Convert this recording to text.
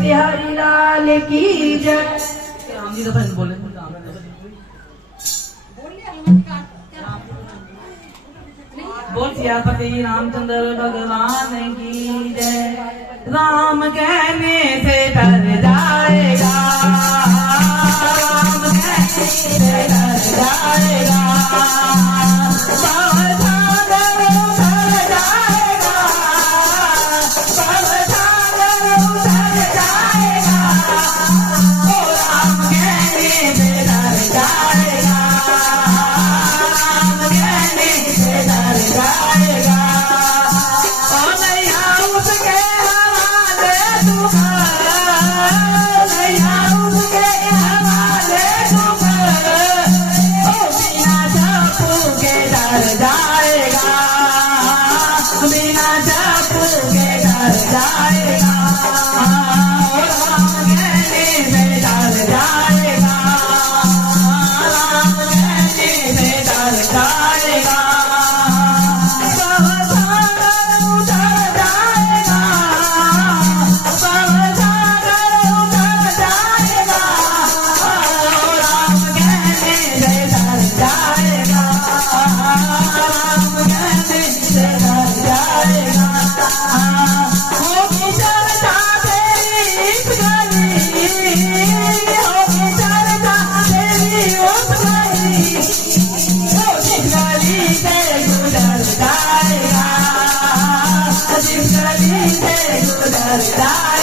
बिहारी लाल की जय। राम जी का भजन बोले बोल सियापति रामचंद्र भगवान की जय। राम कहने से डर जाएगा, राम कहने से डर जाएगा, सावधान उतर जाएगा, सावधान उतर जाएगा। ओ राम कहने से डर जाएगा, राम कहने से डर जाएगा। ओ नैया उसके हवाले दूंगा, नैया उसके हवाले दूंगा। ओ बिना चाकू के डर जाएगा, बिना चाकू के डर जाएगा। ओ राम कहने से डर जाएगा, राम कहने से डर जाएगा। सावधान उतर जाएगा, सावधान उतर जाएगा। ओ राम कहने से डर जाएगा, राम कहने से डर जाएगा। होगी चर्चा तेरी इस गली, होगी चर्चा तेरी उस गली, जिस गली से गुजर जाएगा, जिस गली से गुजर जाएगा।